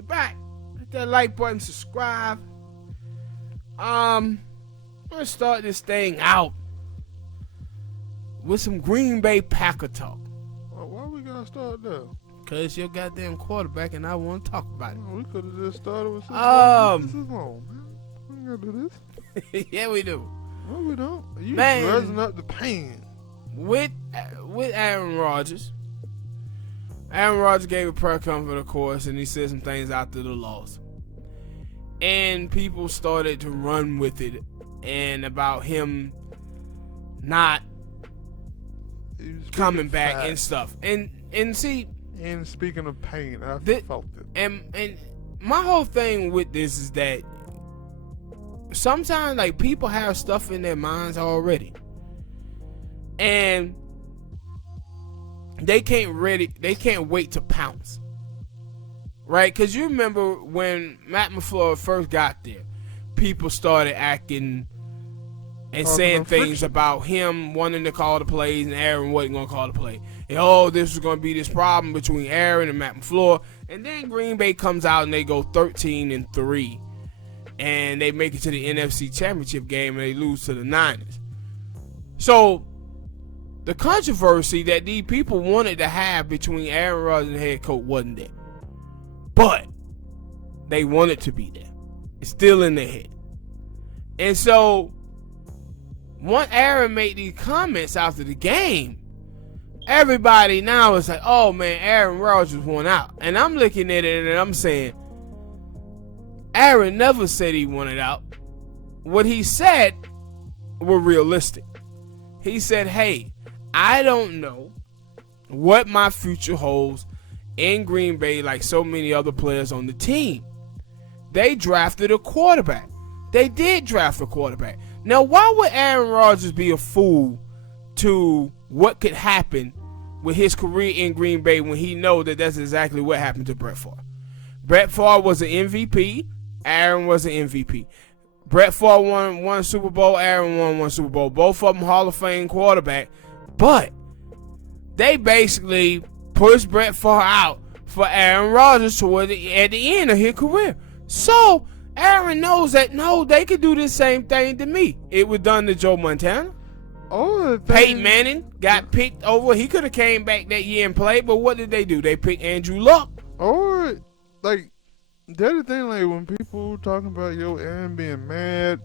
We're back. Hit that like button, subscribe. Let's start this thing out with some Green Bay Packer talk. Why we gotta start there? Cause your goddamn quarterback and I want to talk about it. We could have just started with this is long, man. We ain't gotta do this. Yeah, we do. No, we don't. You dressing up the pain. With Aaron Rodgers. Aaron Rodgers gave a press conference, of course, and he said some things after the loss. And people started to run with it and about him not coming back and stuff. And see. And speaking of pain, I felt it. And my whole thing with this is that sometimes like people have stuff in their minds already. And they can't wait to pounce. Right? Because you remember when Matt LaFleur first got there, people started acting and saying things about him wanting to call the plays and Aaron wasn't going to call the play. And this was going to be this problem between Aaron and Matt LaFleur. And then Green Bay comes out and they go 13-3. And they make it to the NFC Championship game and they lose to the Niners. So the controversy that these people wanted to have between Aaron Rodgers and the head coach wasn't there. But they want it to be there. It's still in their head. And so once Aaron made these comments after the game, everybody now is like, oh man, Aaron Rodgers won out. And I'm looking at it and I'm saying, Aaron never said he wanted out. What he said were realistic. He said, hey, I don't know what my future holds in Green Bay like so many other players on the team. They drafted a quarterback. They did draft a quarterback. Now, why would Aaron Rodgers be a fool to what could happen with his career in Green Bay when he know that that's exactly what happened to Brett Favre? Brett Favre was an MVP. Aaron was an MVP. Brett Favre won Super Bowl. Aaron won one Super Bowl. Both of them Hall of Fame quarterback. But they basically pushed Brett Favre out for Aaron Rodgers at the end of his career. So Aaron knows that, no, they could do the same thing to me. It was done to Joe Montana. Peyton Manning got picked over. He could have came back that year and played, but what did they do? They picked Andrew Luck. Or, like, the other thing, like, when people talking about, Aaron being mad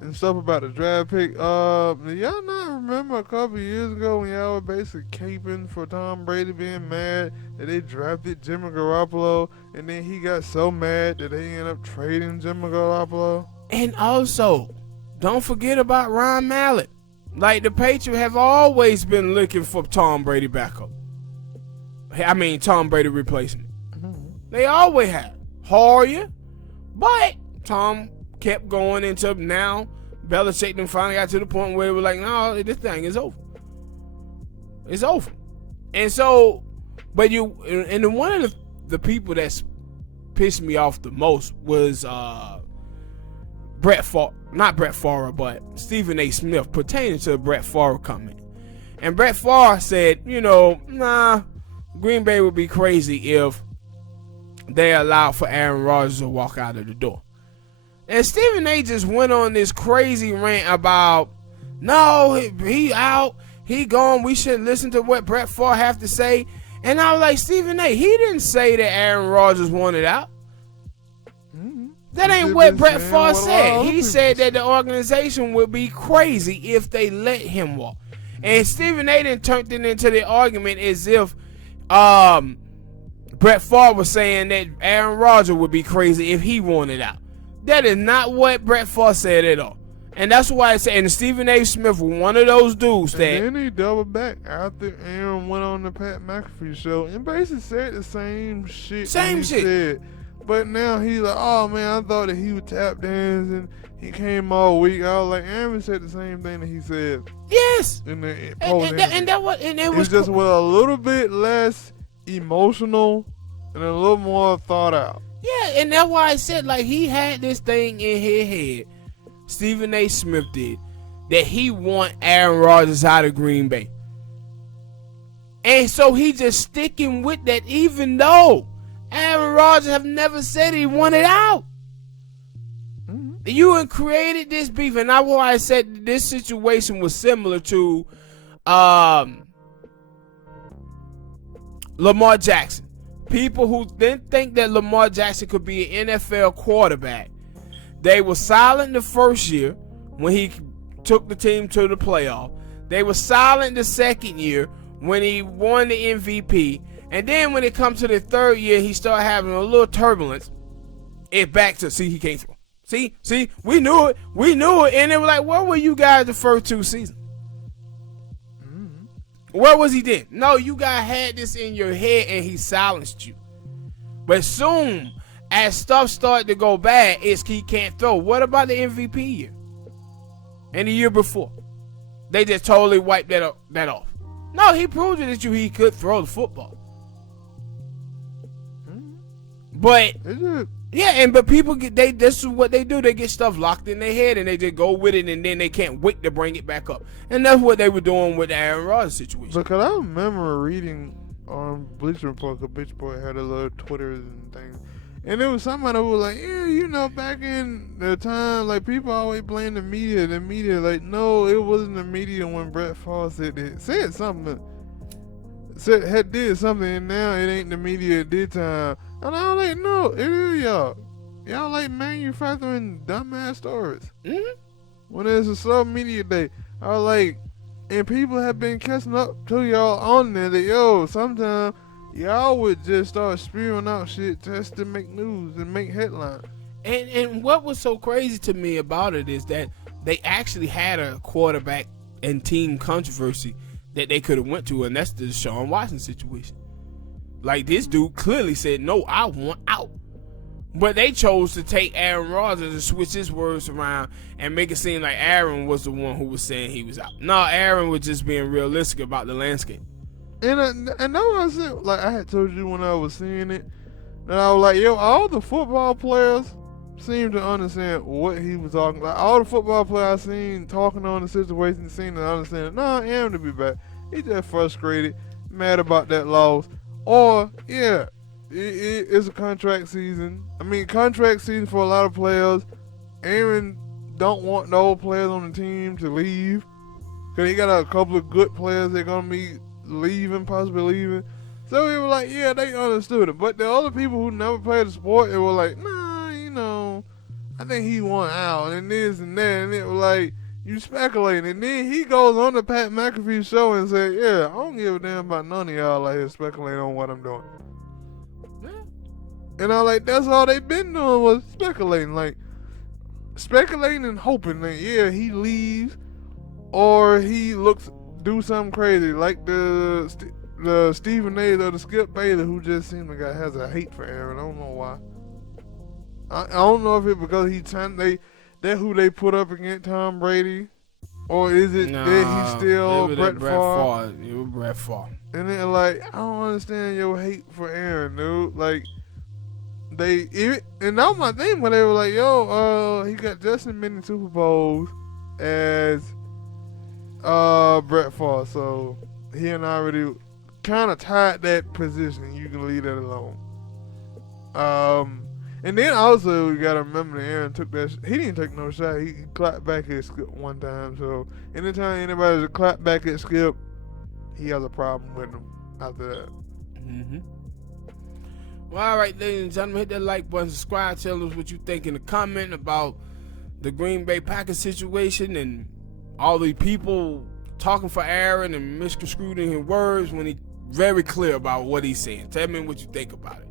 and stuff about the draft pick, y'all not remember a couple years ago when y'all were basically caping for Tom Brady being mad that they drafted Jimmy Garoppolo, and then he got so mad that they ended up trading Jimmy Garoppolo? And also, don't forget about Ron Mallett. Like, the Patriots have always been looking for Tom Brady backup. Tom Brady replacement. Mm-hmm. They always have. Hoyer, but Tom kept going until now. Belichick then finally got to the point where it was like, no, this thing is over. It's over. And so, but one of the people that's pissed me off the most was not Brett Favre, but Stephen A. Smith pertaining to the Brett Favre comment. And Brett Favre said, Green Bay would be crazy if they allowed for Aaron Rodgers to walk out of the door. And Stephen A. just went on this crazy rant about, no, he out, he gone, we shouldn't listen to what Brett Favre have to say. And I was like, Stephen A., he didn't say that Aaron Rodgers wanted out. That ain't what Brett Favre said. He said that the organization would be crazy if they let him walk. And Stephen A. then turned it into the argument as if Brett Favre was saying that Aaron Rodgers would be crazy if he wanted out. That is not what Brett Favre said at all. And that's why I say, and Stephen A. Smith was one of those dudes that. And then he doubled back after Aaron went on the Pat McAfee show and basically said the same shit. Said. But now he's like, oh man, I thought that he was tap dancing. He came all week. I was like, Aaron said the same thing that he said. Yes. And it was just with a little bit less emotional and a little more thought out. Yeah, and that's why I said, like, he had this thing in his head, Stephen A. Smith did, that he want Aaron Rodgers out of Green Bay. And so he just sticking with that, even though Aaron Rodgers have never said he wanted out. You created this beef, and that's why I said this situation was similar to Lamar Jackson. People who didn't think that Lamar Jackson could be an NFL quarterback, they were silent the first year when he took the team to the playoff. They were silent the second year when he won the MVP. And then when it comes to the third year, he started having a little turbulence. It back to, see, he can't throw. See, we knew it. And it was like, where were you guys the first 2 seasons? Where was he then? No, you guys had this in your head and he silenced you. But soon as stuff started to go bad, it's he can't throw. What about the MVP year? And the year before? They just totally wiped that off. No, he proved it that he could throw the football. But but people this is what they do. They get stuff locked in their head and they just go with it, and then they can't wait to bring it back up. And that's what they were doing with the Aaron Rodgers situation. Because I remember reading on Bleacher Report, because Bitch Boy had a little Twitter and things, and there was somebody who was like, yeah, back in the time, like, people always blame the media. The media, like, no, it wasn't the media when Brett Favre said something. Did something, and now it ain't the media at this time. And I was like, no, it is y'all. Y'all like manufacturing dumbass stories. When it's a social media day, I was like, and people have been catching up to y'all on there that, sometimes y'all would just start spewing out shit just to make news and make headlines. And what was so crazy to me about it is that they actually had a quarterback and team controversy that they could have went to, and that's the Deshaun Watson situation. Like, this dude clearly said, no, I want out. But they chose to take Aaron Rodgers and switch his words around and make it seem like Aaron was the one who was saying he was out. No, Aaron was just being realistic about the landscape. And that was it. Like, I had told you when I was seeing it, and I was like, all the football players seem to understand what he was talking about. Like, all the football players I seen talking on the situation seem to understand, no, Aaron to be back. He just frustrated, mad about that loss. Or, it's a contract season. I mean, contract season for a lot of players. Aaron don't want the old players on the team to leave. Because he got a couple of good players that are going to be possibly leaving. So he was like, they understood it. But the other people who never played the sport, they were like, nah, I think he want out and this and that. And it was like, you speculating. And then he goes on the Pat McAfee show and said, I don't give a damn about none of y'all out here speculating on what I'm doing. And I like, that's all they been doing was speculating. Like, speculating and hoping that, he leaves or he do something crazy. Like the Stephen A. or the Skip Bayless, who just seems like has a hate for Aaron. I don't know why. I don't know if it's because that's who they put up against Tom Brady, or is it that he's still Brett Favre? It was Brett Favre. And then, like, I don't understand your hate for Aaron, dude. Like, and that was my thing when they were like, he got just as many Super Bowls as Brett Favre, so he and I already kind of tied that position. You can leave that alone. And then also, you gotta remember that Aaron took that. He didn't take no shot. He clapped back at Skip one time. So anytime anybody's a clap back at Skip, he has a problem with him after that. Well, all right, ladies and gentlemen, hit that like button, subscribe, tell us what you think in the comment about the Green Bay Packers situation and all the people talking for Aaron and misconstruing his words when he very clear about what he's saying. Tell me what you think about it.